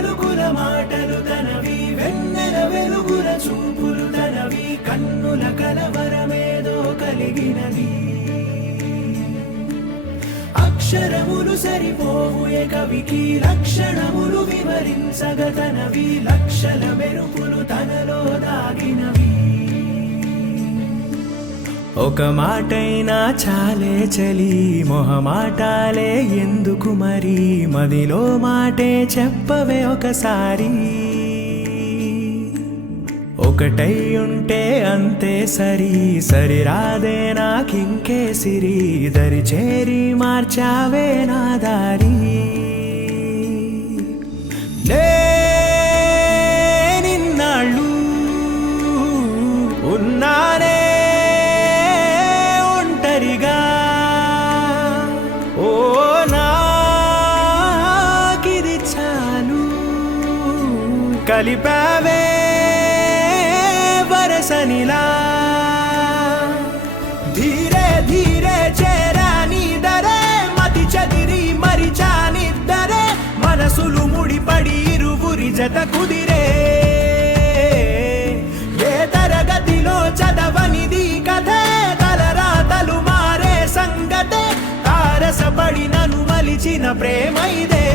పలుకుల మాటలు తనవి, వెన్నెల వెలుగుల చూపులు తనవి, కన్నుల కలవరమేదో కలిగినది. అక్షరములు సరిపోవు ఏ కవికి, లక్షణములు వివరించగతనవి, లక్షల మెరుపులు తనలో దాగినవి. ఒక మాటైనా చాలే చలి, మొహమాటాలే ఎందుకు మరి, మదిలో మాటే చెప్పవే ఒకసారి. ఒకటై ఉంటే అంతే సరి, సరిరాదే నాకింకే సిరి, దరి చేరి మార్చావే నా దారి. నిన్నాళ్ళు ఉన్నానే ఒంటరిగా, ఓ నాకిది చాలు, కలిపావే వరసనిలా. ధీరే ధీరే చేరా నీదరే, మతి చదిరి మరిచానిద్దరే, మనసులు ముడిపడి ఇరువురి జత కుదిరే. ఏ తరగతిలో చదవనిది కథే, తలరాతలు మారే సంగతే, తారసపడి నన్ను మలిచిన ప్రేమ ఇదే.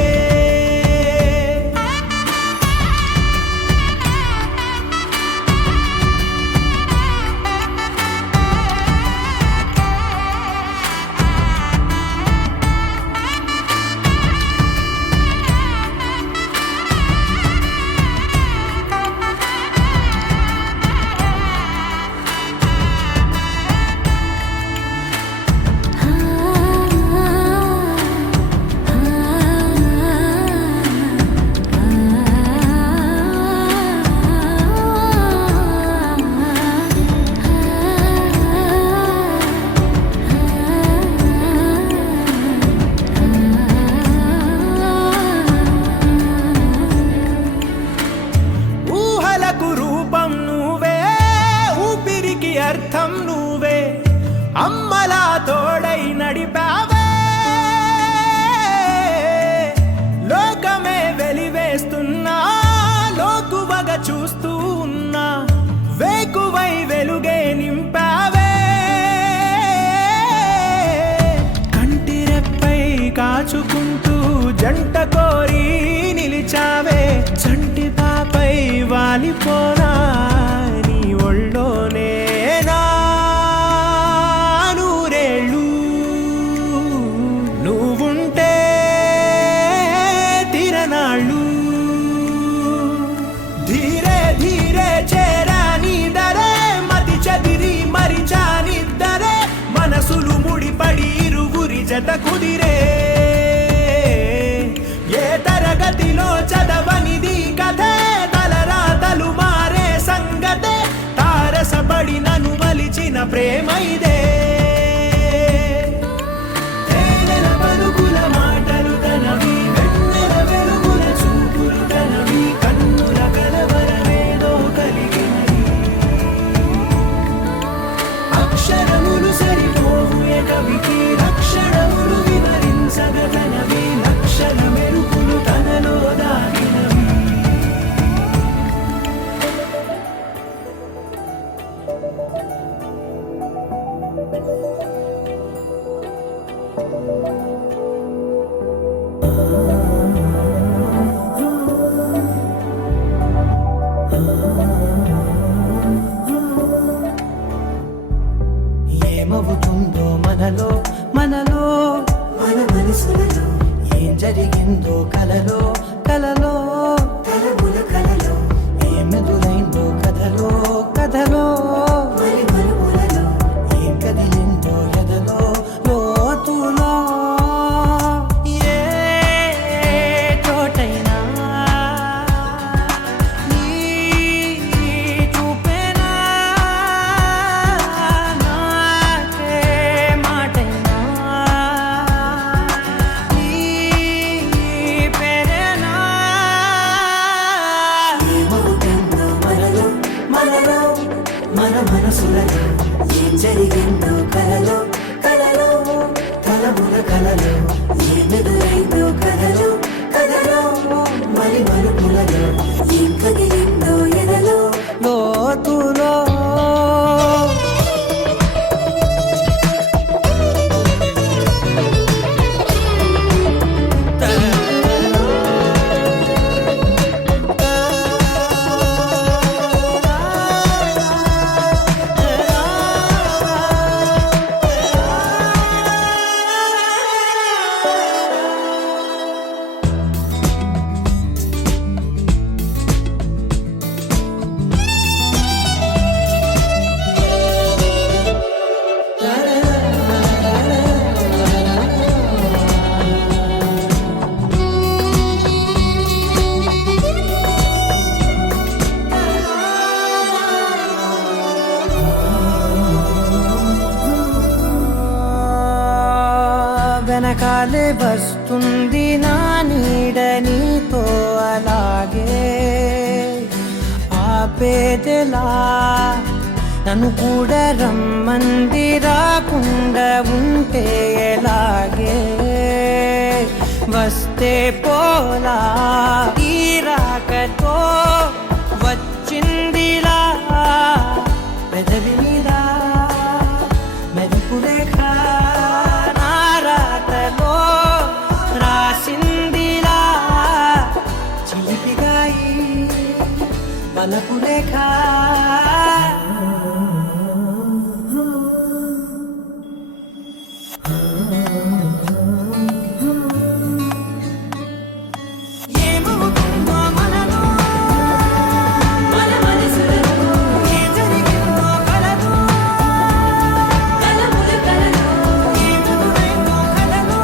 అర్థం నువ్వే, అమ్మలా తోడై నడిపావే, లోకమే వెలివేస్తున్నా, లోకువగా చూస్తూ ఉన్నా, వేకువై వెలుగే నింపావే. కంటిరెప్పై కాచుకుంటూ జంట కోరి నిలిచావే, చంటి పాపై వాలిపోనా నీ ఒళ్ళోనే. నువ్వుంటే తిరనాళ్ళు, ధీరే ధీరే చేరా నీదరే, మతి చదిరి మరిచానిద్దరే, మనసులు ముడిపడి ఇరువురి జత కుదిరే. ఏ తరగతిలో చదవనిది కథే, తలరాతలు మారే సంగతే, తారసపడి నన్ను మలిచిన ప్రేమ ఇదే. అక్షరములు సరిపోవు ఏ కవికి, లక్షణములు వివరించగతనవి, లక్షల మెరుపులు తనలో దాగినవి. ఏమవుతుందో మనలో మనలో, మన మనసులలో ఏం జరిగిందో కలలో కలలో, తలముల కలలో ఏమెదురైందో కథలో కథలో, మరి మలుపులలో ఏం కదిలిందో ఎదలో లోతులో. ఏ చోటైనా నీ చూపేనా, నాకే మాటైనా నీ పేరేనా. ఏమవుతుందో మనలో మనలో, మన మనసులలో ఏం జరిగిందో కలలో కలలో, తలముల కలలో ఏమెదురైందో కథలో కథలో, మరి మలుపు కలలో ఏం కదిలిందో ఎదలో లోతులో వెనకాలే వస్తుంది నా నీడ నీతో అలాగే ఆపేదెలా నన్ను కూడా రమ్మంది రాకుండా ఉంటే ఎలాగే వస్తే పోలా ఈ రాకతో వచ్చిందిలా పెదవి మీద మెరుపు రేఖ రాసిందిలా చిలిపిగాయి వలపు రేఖ ఏమవుతుందో మనలో మన మనసులలో ఏం జరిగిందో కలదు కలముల కలలో ఏమవుతుందో కలలో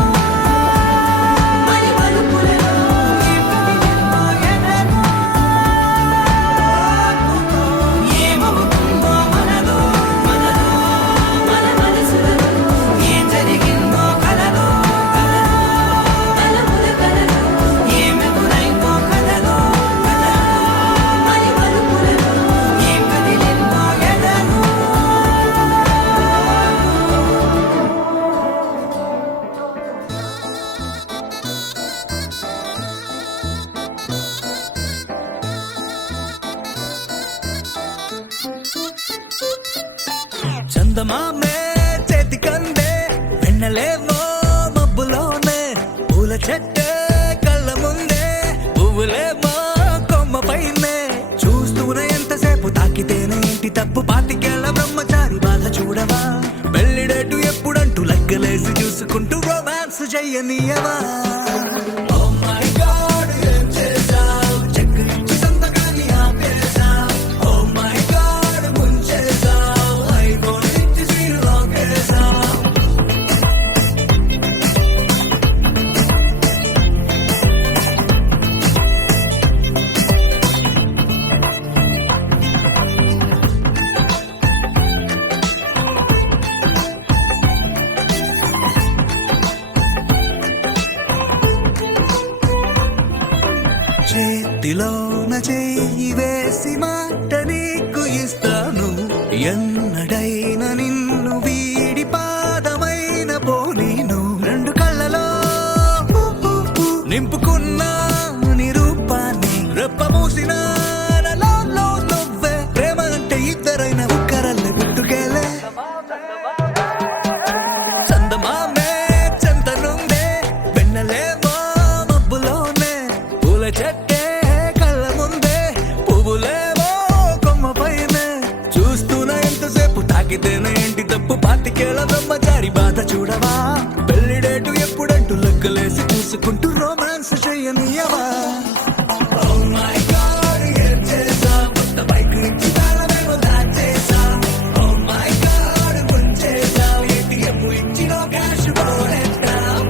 మరి మలుపులలో ఏం కదిలిందో ఎదలో ఏమవుతుందో మనలో మన మనసులలో ఏం జరిగిందో కలలో కలముల కలలో ఏమెదురైందో కలలో మరి మలుపులలో ఏం కదిలిందో ఎదలో చందమామే చేతి కందే వెన్నెలేవో మబ్బులోనే పూల చెట్టే కళ్ళ ముందే పువ్వులేమో కొమ్మ పైనే చూస్తూనే ఎంతసేపు తాకితేనే ఇంటి తప్పు పాతికేళ్ల బ్రహ్మచారి బాధ చూడవా పెళ్లిడేటు ఎప్పుడంటూ లెక్కలేసి చూసుకుంటూ రొమాన్స్ చెయ్యనీయవా Oh my God, ఏం చేశావ్? చక్కరించి సంతకాన్ని ఆపేశావ్. Oh my God, ముంచేశావ్. iPhone ఇచ్చి screen lock చేశావ్. చేతిలోన చెయ్యి వేసి మాట నీకు ఇస్తాను ఎన్నడైనా నిన్ను వీడి పాదమైన పోనీను రెండు కళ్ళలో నింపుకున్న నీ రూపాన్ని రెప్ప మూసిన నాలో నువ్వే ప్రేమ అంటే ఇద్దరైన ఒక్కరల్లే పుట్టుకేలే చందమామే చెంతనుందే వెన్నెలేమో మబ్బులోనే పూల చెట్టే కళ్ళ ముందే పువ్వులేమో కొమ్మ పైనే చూస్తూనే ఎంతసేపు తాకితేనే ఇంటి తప్పు పాతికేళ్ల బ్రహ్మచారి బాధ చూడవా పెళ్లిడేటు ఎప్పుడంటూ లెక్కలేసి చూసుకుంటూ రొమాన్స్ చెయ్యనీయవా Oh my God, ఏం చేశావ్? కొత్త బైక్ నుంచి తాళమేమో దాచేశావ్. Oh my God, ముంచేశావ్. ATM ఇచ్చిలో cash పోగొట్టావ్.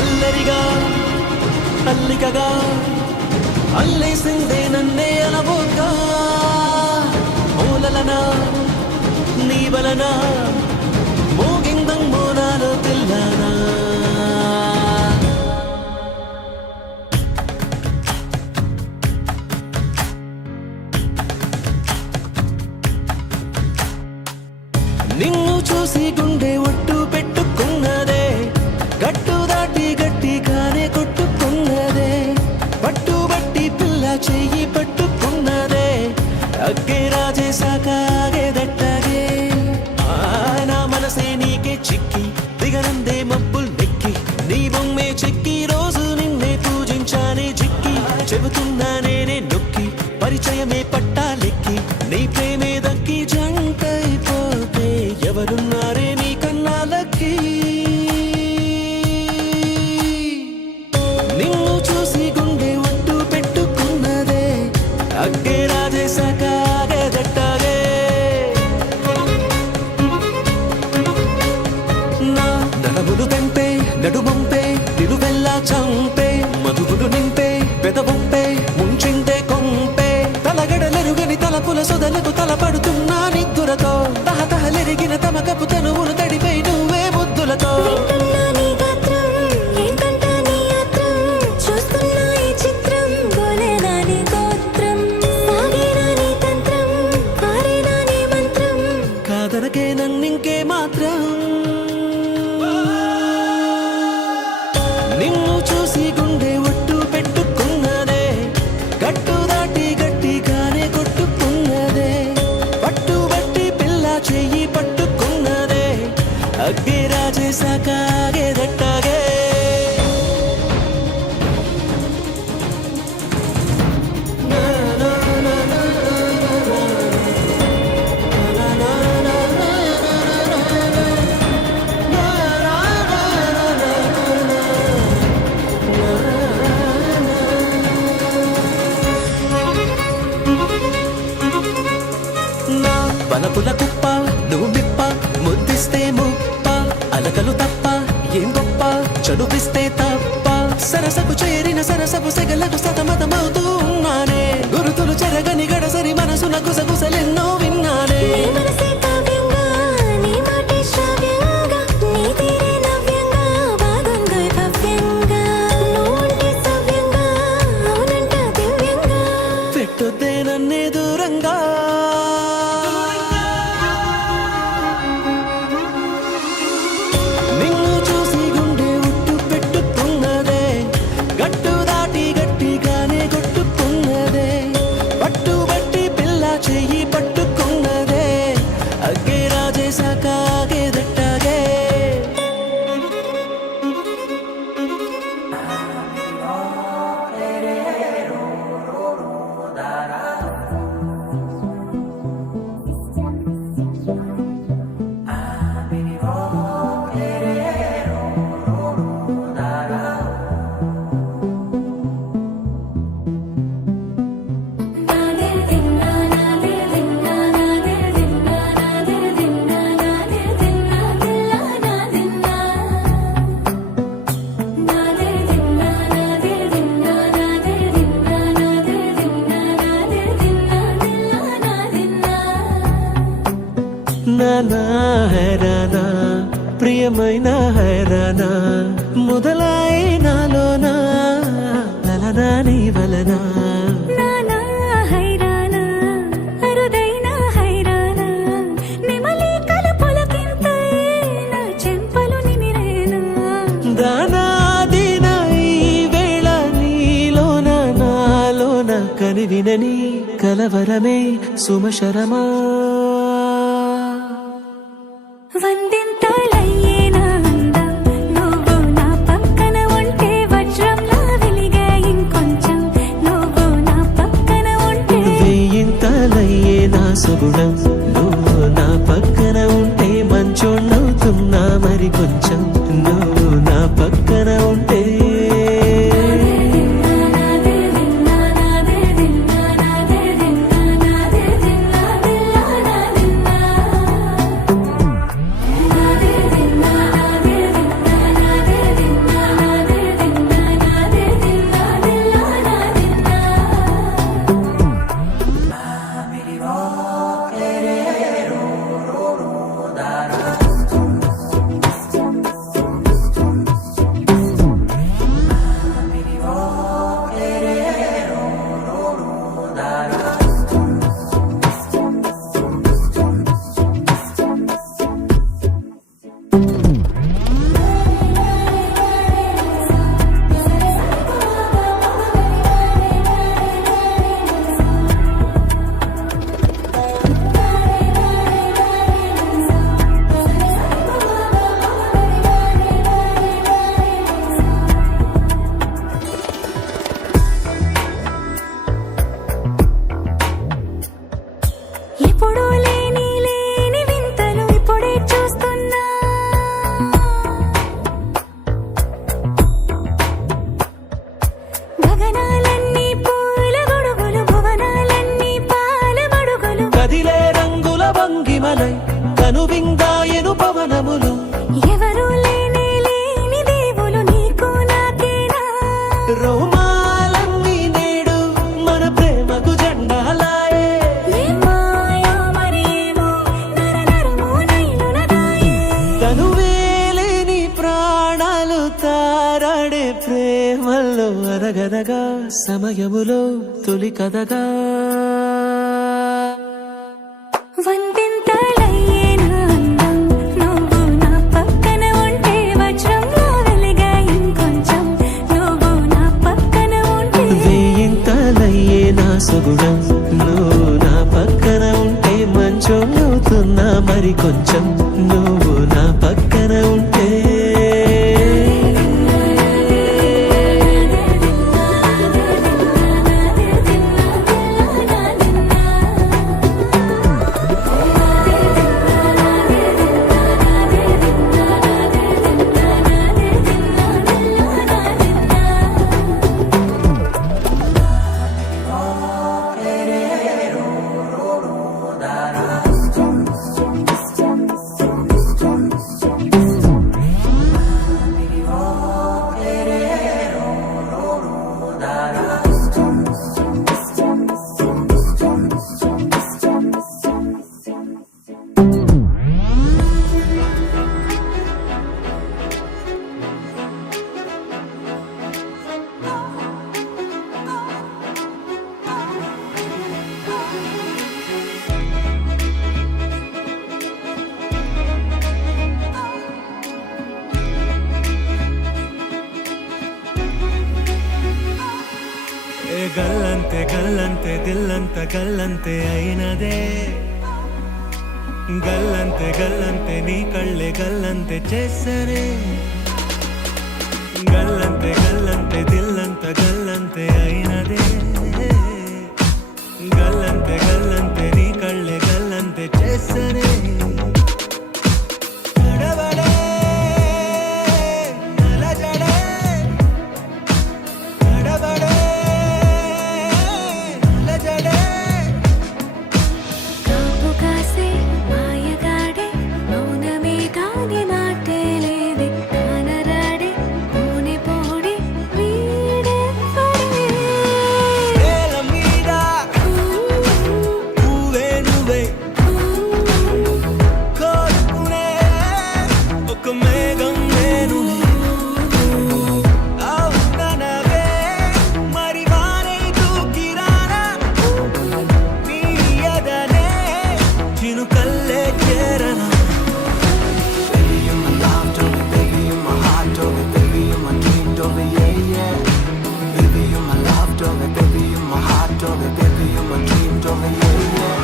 అల్లరిగా అల్లికగా అల్లేసిందే నన్నే అనబోగా మూలలనా నీ వలన మోగిందం మోనాలో తెల్లానా నిన్ను చూసి గుండె ఒట్టు పెట్టుకున్నదే గట్టు దాటి గట్టిగానే కొట్టుకున్నదే పట్టుబట్టి పిల్ల చెయ్యి పట్టుకున్నదే అగ్గే రాజేశాకాగే దట్టగే నా మనసే నీకే చిక్కి దిగనందే మబ్బుల్ నెక్కి నీ బొమ్మే చెక్కి రోజు నిన్నే పూజించానే చిక్కి చెబుతున్నా నేనే నొక్కి పరిచయమే పట్టాలెక్కి నీ ప్రేమే దక్కి జంటైపోతే ఎవరున్నారే నీ కన్నాలకి నిన్ను చూసి గుండె ఒట్టు పెట్టుకున్నదే అగ్గే రాజేశాకాగే దట్టగే నా నడములు తెంపే నడుమంపే నిలువెల్లా చంపే మధువులు నింపే పెదవంపే ముంచిందే కొంపే తలగడలెరుగని తలపుల సొదలకు తలపడుతున్నా నిద్దురతో తహతహలెరిగిన తమకపు తనువులు తడిపై నువ్వే ముద్దులతో వింటున్నా నీ గాత్రం ఏంటంటా నీ యాత్రం చూస్తున్నా ఈ చిత్రం గోలేనా నీ గోత్రం సాగేనా నీ తంత్రం పారేనా నీ మంత్రం కాదనకే నన్నింకే మాత్రం నిన్ను చూసి గుండె ఒట్టు పెట్టుకున్నదే గట్టు దాటి గట్టిగానే కొట్టుకున్నదే పట్టుబట్టి పిల్ల చెయ్యి పట్టుకున్నదే అగ్గే రాజేశాకాగే దట్టగే నా బలపుల కుప్ప నువ్వు మిప్ప ముద్దిస్తే ముప్ప అలకలు తప్ప ఏం గొప్ప చడుపిస్తే తప్ప సరసకు చేరిన సరసపు సెగలకు సతమతమవుతూ ఉన్నానే గురుతులు చెరగని గడసరి మనసున గుసగుసలెన్నో విన్నానే నీ మనసే కావ్యంగా నీ మాటే శ్రావ్యంగా నీ తీరే నవ్యంగా బాగుంది భవ్యంగా నువ్వుంటే సవ్యంగా అవునంట దివ్యంగా పెట్టొద్దే నన్నే దూరంగా నిన్ను చూసి గుండె ఉట్టు పెట్టుకున్నదే గట్టు దాటి గట్టిగానే కొట్టుకున్నదే పట్టుబట్టి పిల్ల చెయ్యి పట్టుకున్నదే అగ్గే రాజేశాకాగే దట్టగే నాదిల్ దిన్నా నాదిల్ దిన్నా నాదిల్ దిన్నా నాదిల్ దిన్నా నాదిల్ దిన్నా దిల్లా నాదిన్నా నాదిల్ దిన్నా నాదిల్ దిన్నా నాదిల్ దిన్నా నాదిల్ దిన్నా నాదిల్ దిన్నా దిల్లా నాదిన్నా నానా హైరానా ప్రియమైన హైరానా మొదలాయి నాలోనా లలనా నీ వలనా నానా హైరానా అరుదైన హైరానా నెమలి కలపులకింతై నా చెంపలు నిమిరేనా దానాదిన ఈ వేళ నీలోన నాలోన కనివినని కలవరమే సుమశరమా వందింతలయ్యేనా అందం నువ్వు నా పక్కన ఉంటే వజ్రంలా వెలిగే ఇంకొంచెం నువ్వు నా పక్కన ఉంటే వేయింతలయ్యే నా సుగుణం నువ్వు నా పక్కన ఉంటే మంచోళ్ళవుతున్నా మరి కొంచెం నువ్వు నా పక్కన ఉంటే నాదిల్ దిన్నా నాదిల్ దిన్నా నాదిల్ దిన్నా నాదిల్ దిన్నా దిల్లా నాదిన్నా నాదిల్ తనువేలేని ప్రాణాలు తారాడే ప్రేమల్లో అరగదగా సమయములో తొలి కదగా వందెంతలయ్యే నా అందం నువ్వు నా పక్కన ఉంటే వజ్రంలా వెలిగా ఇంకొంచెం నువ్వు నా పక్కన ఉంటే వేయింతలయ్యే నా సుగుణం నువ్వు నా పక్కన ఉంటే మంచోళ్ళవుతున్నా మరి కొంచెం నువ్వు నా పక్కన ఉంటే గల్లంతే గల్లంతే దిల్లంత గల్లంతే అయినదే గల్లంతే గల్లంతే నీ కళ్ళే గల్లంతే చేసరే గల్లంతే గల్లంతే దిల్లంత గల్లంతే అయినదే గల్లంతే గల్లంతే నీ కళ్ళే గల్లంతే చేసరే కాపు కాసే మాయగాడే మౌనమే కాని మాటే లేదే కానరాడే పూనె పోడే వీడే పడే నేల మీద పువ్వే నువ్వే కోరుకునే ఒక మేఘం నేను అవుననవే మరి వానే దూకిరానా నీ ఎదనే చినుకల్లే చేరనా Baby, you're my love, Dolby. Baby, you're my heart, Dolby. Baby, you're my dream, Dolby. Yeah, yeah. Baby, you're my love, Dolby. Baby, you're my heart, Dolby. Baby, you're my dream, Dolby. Yeah, yeah.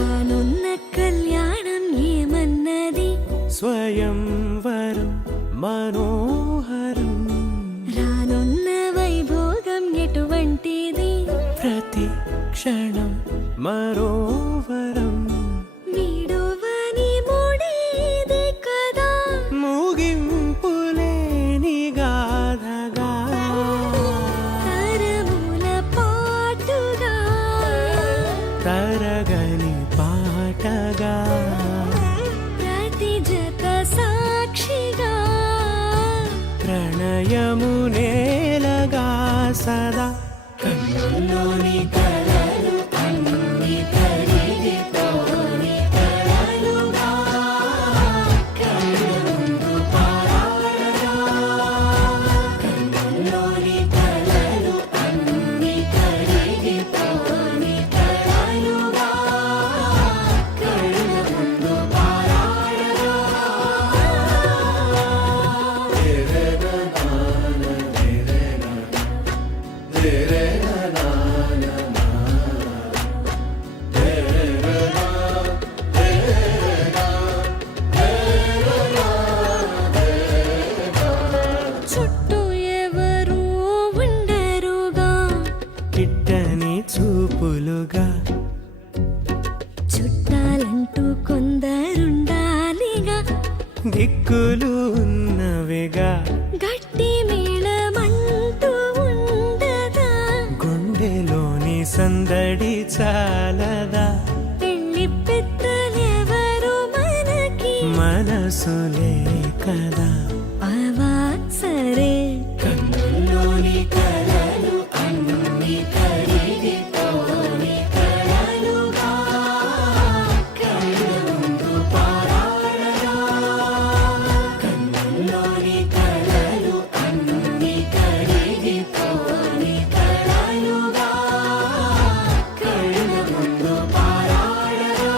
కానున్న కళ్యాణం ఏమన్నది స్వయంవరం మనోహరం రానున్న వైభోగం ఎటువంటిది ప్రతి క్షణం మరోవరం వీడోవని మూడేది కదా ముగింపులేని గాథగా తరముల పాటుగా తరగని పాటగా ప్రతి జత సాక్షిగా ప్రణయము నేలగా సదా కన్నుల్లోని కలలు అన్ని కరిగిపోని కలలుగా కళ్ళ ముందు పారాడగా కన్నుల్లోని కలలు అన్ని కరిగిపోని కలలుగా కళ్ళ ముందు పారాడగా చుట్టూ ఎవరు ఉండరుగా కిట్టని చూపులుగా చుట్టాలంటూ కొందరుండాలిగా దిక్కులు ఉన్నవిగా గట్టి మేళమంటూ ఉండదా గుండెలోని సందడి చాలదా పెళ్లి పెద్దలెవరు మనకి మనసులే కదా అవా సరే కన్నుల్లోని కలలు అన్ని కరిగిపోని కలలుగా కళ్ళ ముందు పారాడగా కన్నుల్లోని కలలు అన్ని కరిగిపోని కలలుగా కళ్ళ ముందు పారాడగా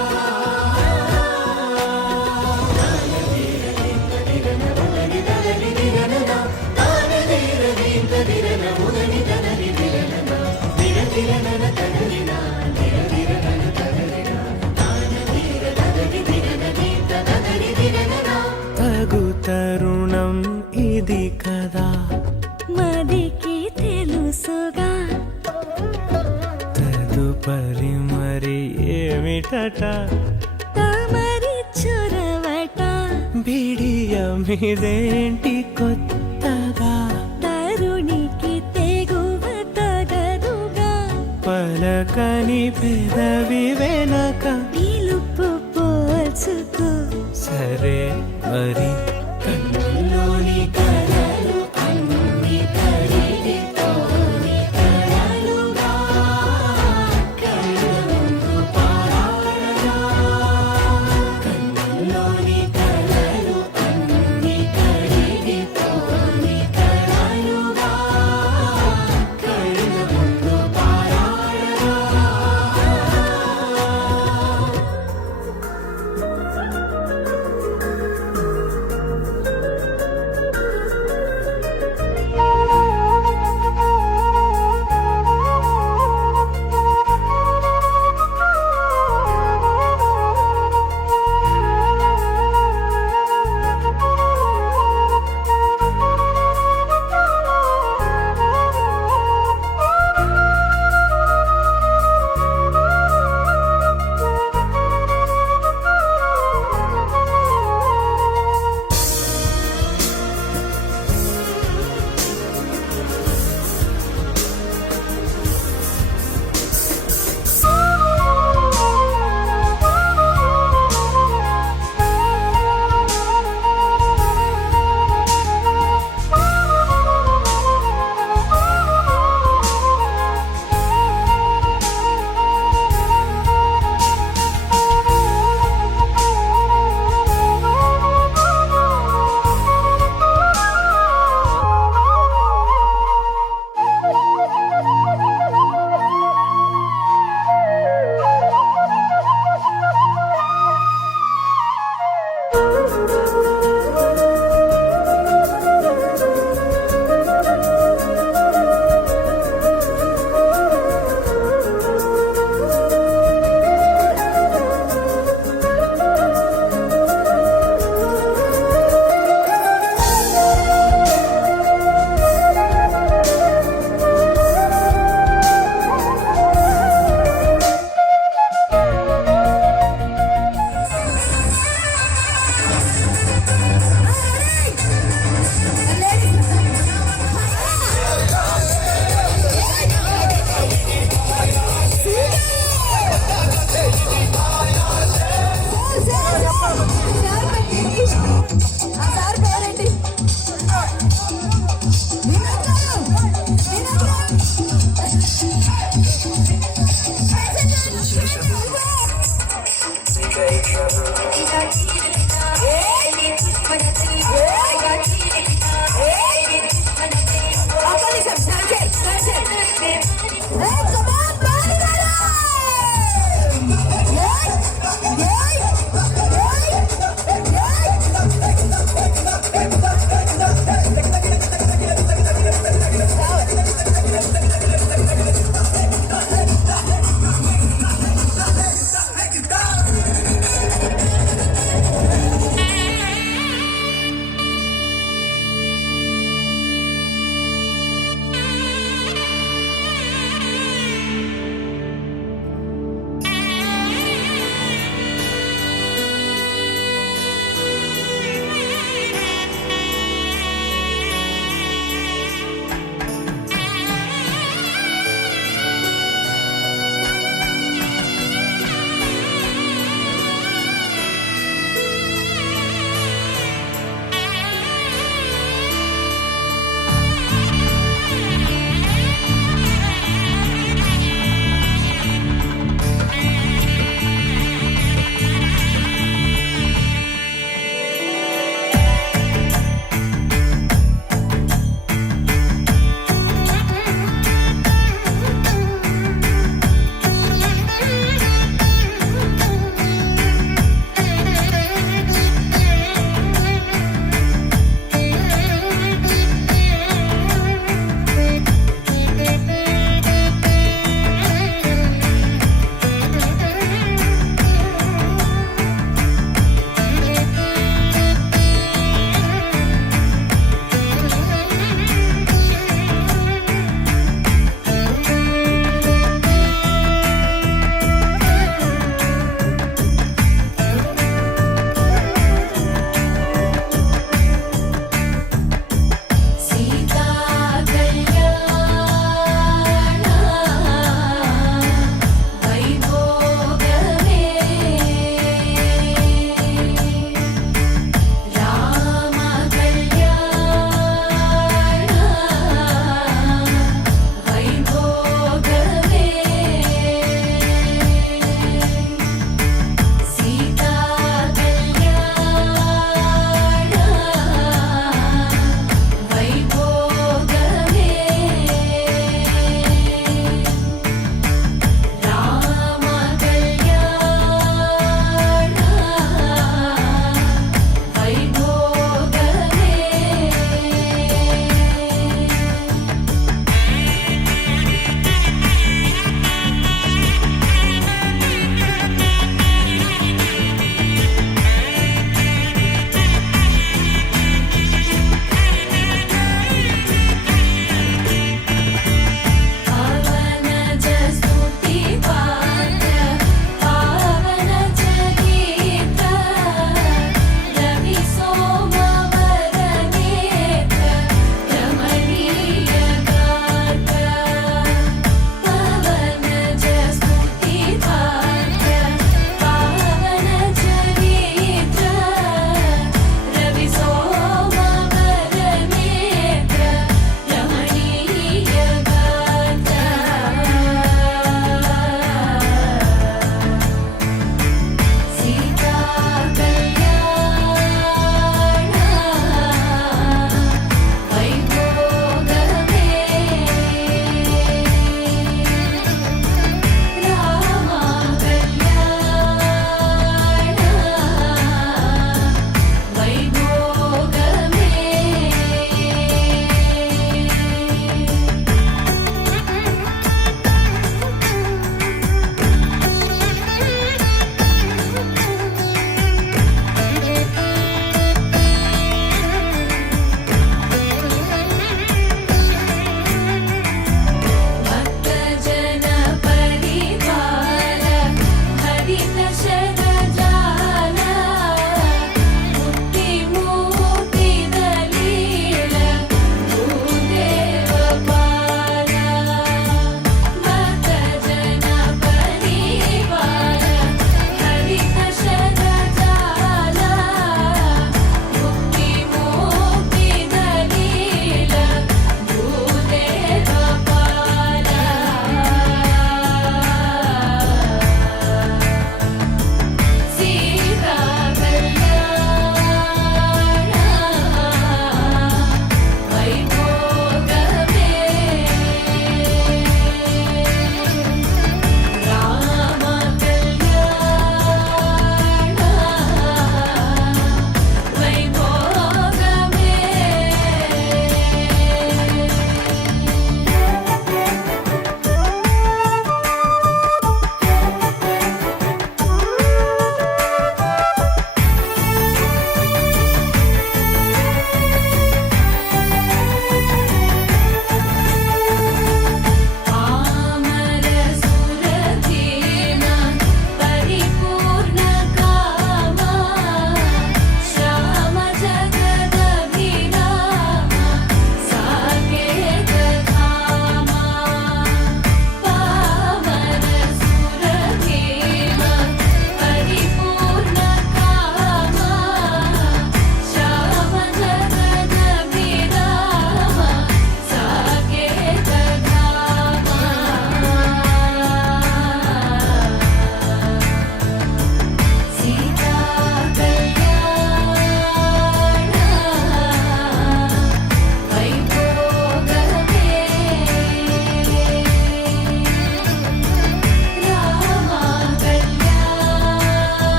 తగు తరుణం ఇది కదా మదికి తెలుసుగా తదుపరి మరి ఏమిటట తమరి చొరవట బిడియమిదేంటి కొత్తగా తరుణికి తెగువ తగదుగా పలకని పెదవి వెనక పిలుపు పోల్చుకో సరే మరి కన్నుల్లోని కలలు అన్ని కరిగిపోని కలలుగా కళ్ళ ముందు పారాడగా కన్నుల్లోని కలలు అన్ని కరిగిపోని కలలుగా కళ్ళ ముందు పారాడగా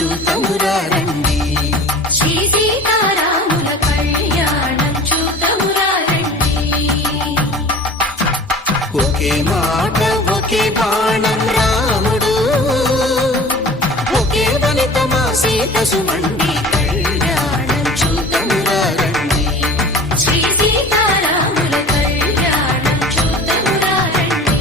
చూతమురా రండి. శ్రీ సీతారాముల కళ్యాణం చూతమురా రండి. ఒకే మాట ఒకే బాణం రాముడు, ఒకే వనిత మా సీత సుమండి కళ్యాణం చూతమురా రండి. శ్రీ సీతారాముల కళ్యాణం చూతమురా రండి.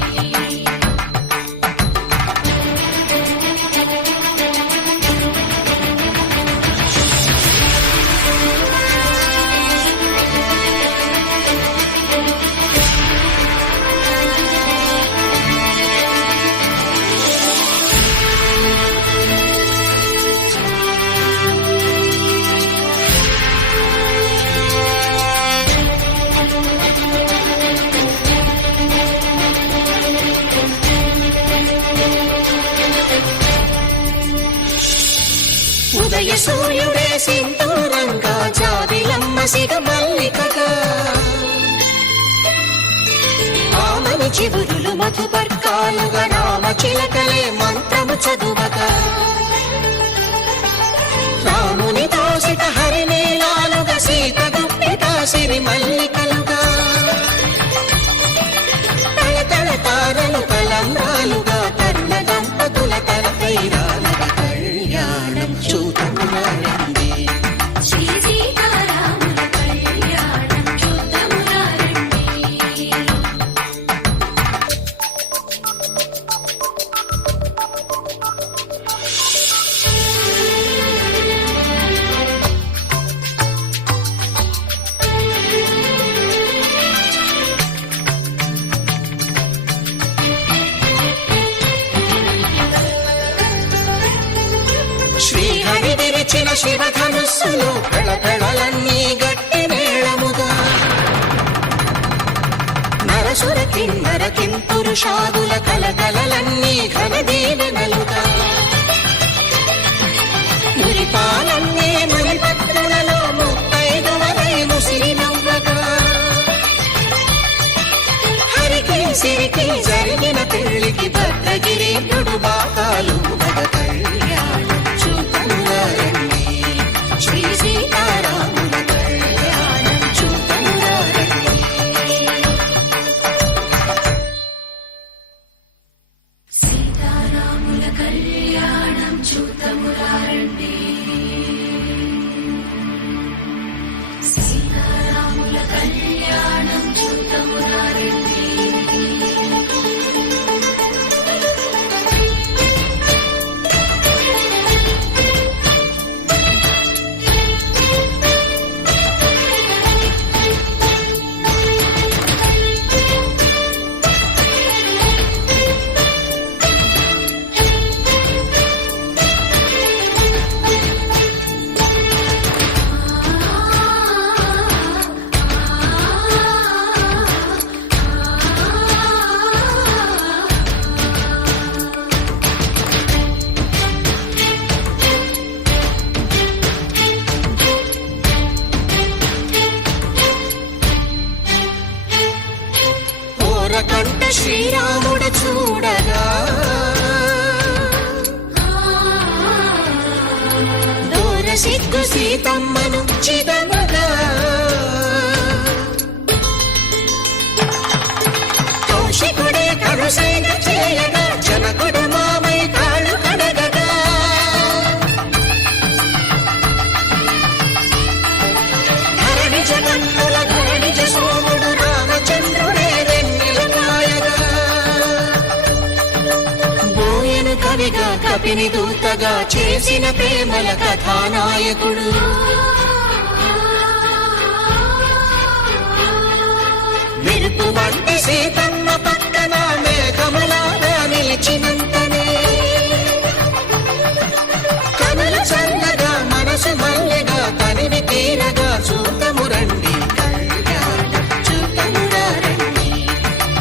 ఉదయ సూర్యుడే సింధూరంగా జాబిలమ్మ సిగ మల్లికగా, ఆమని చివురులు మధుపర్కాలుగా రామ చిలకలే మంత్రము చదువగా, రాముని దోసిట హరినీలాలుగా సీత గుప్పిట సిరి మల్లికలుగా, తళతళ తారలు తలంబ్రాలుగా తరుణ దంపతుల తలపైరాలుగా కళ్యాణం చూతమురా రండి. శ్రీ సీతారాముల కళ్యాణం చూతమురా రండి. శ్రీహరి విరిచిన శివధనుస్సులు కళకళలన్నీ గట్టి మేళముగా, నరసుర కిన్నర కింపురుషాదుల కలకలలన్నీ ఘన దీవెనలుగా, మురిపాలన్నీ మణిపత్రులలో ముత్తైదువలై ముసిరి నవ్వగా, హరికి సిరికి జరిగిన పెళ్లికి భద్రగిరీంద్రుడు బాకాలు మగ కళ్యాణం చూతమురా రండి. శ్రీ సీతారాముల కళ్యాణం చూతమురా రండి. సీతారాముల కళ్యాణం చూతమురా రండి. సీతారాముల కళ్యాణం చూతమురా రండి. ఓరకంట శ్రీరాముడు చూడగా, దూర సిగ్గు సీతమ్మను చిదమగా, కౌశికుడే కరుసైన చేయగా జనకుడు మామై కాళ్ళు కడగగా, ధరణి జగన్నుల ధరణిజ సోముడు రామచంద్రుడే వెన్నెల కాయగా, బోయను కవిగా కపిని దూతగా చేసిన ప్రేమల కథానాయకుడు, మెరుపు వంటి సీతమ్మ పక్కన మేఘములాగా నిలిచినంతనే, కనుల చల్లగా మనసు మల్లెగా తనివి తీరగా చూతము రండి కళ్యాణం చూతమురా రండి.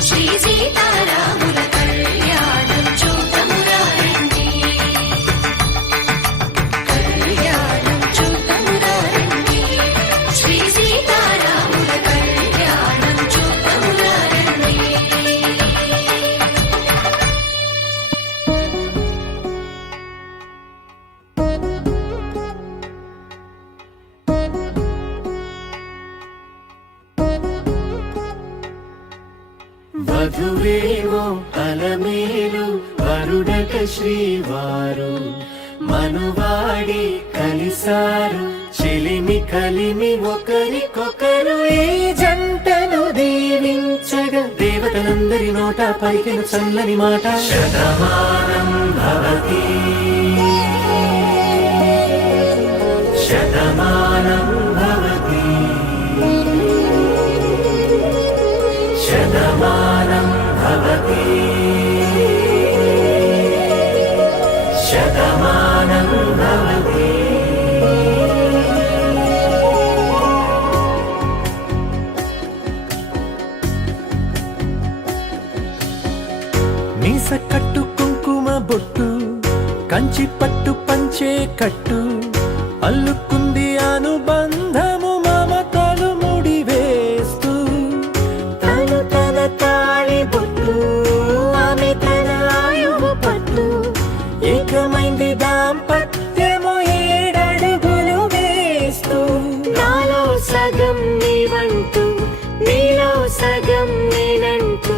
శ్రీ సీతారాముల కళ్యాణం చూతమురా రండి. కళ్యాణం చూతమురా రండి. శ్రీ సీతారాముల కళ్యాణం చూతమురా రండి. వధువేవో అలమేలు వరుడట శ్రీవారు మనువాడి కలిసారు చెలిమి కలిమి ఒకరికొకరు ఈ జంటను దీవించగా దేవతలందరి నోట పలికిన చల్లని మాట శతమానం భవతి శతమానం భవతి శతమానం భవతి శతమానం భవతి. మీస కట్టు కుంకుమ బొట్టు కంచి పట్టు పంచే కట్టు అల్లుకుంది అనుబంధము మమతలు ముడివేస్తూ తను తన తాళి బొట్టు ఆమె తన ఆయువు పట్టు ఏకమైంది దాంపత్యము 7 అడుగులు వేస్తూ నాలో సగం నీవంటూ నీలో సగం నేనంటూ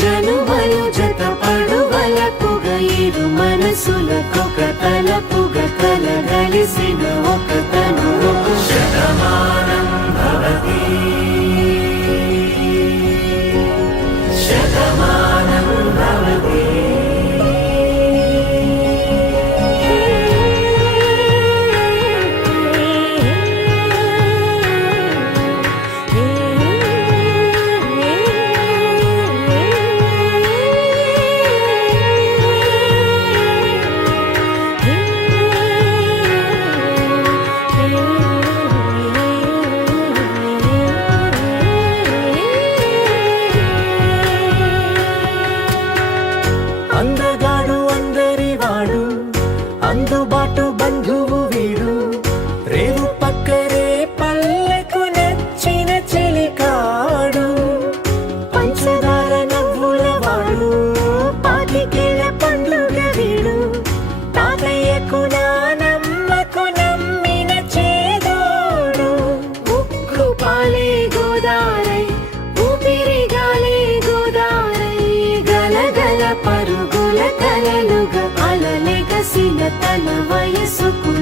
జనుమలు జత పడువలపుగ ఇరు మనసులకొక తలపుగ కలగలిసిన ఒక తను ఒక శతమానం భవతి శతమానం భవతి. అందగాడు అందరివాడు అందుబాటు బంధువు వీడు రేవు పక్కరే పల్లెకు నచ్చిన చెలికాడు పంచదార నవ్వుల వాడు పాతికేల పండుగ వీడు తాతయ్యకు నానమ్మకు నమ్మిన చేదోడు ఉక్కు పాలే గోదారై ఊపిరి గాలే గోదారై గలగల పరుగుల కలలుగా అలలెగసిన తన వయసుకు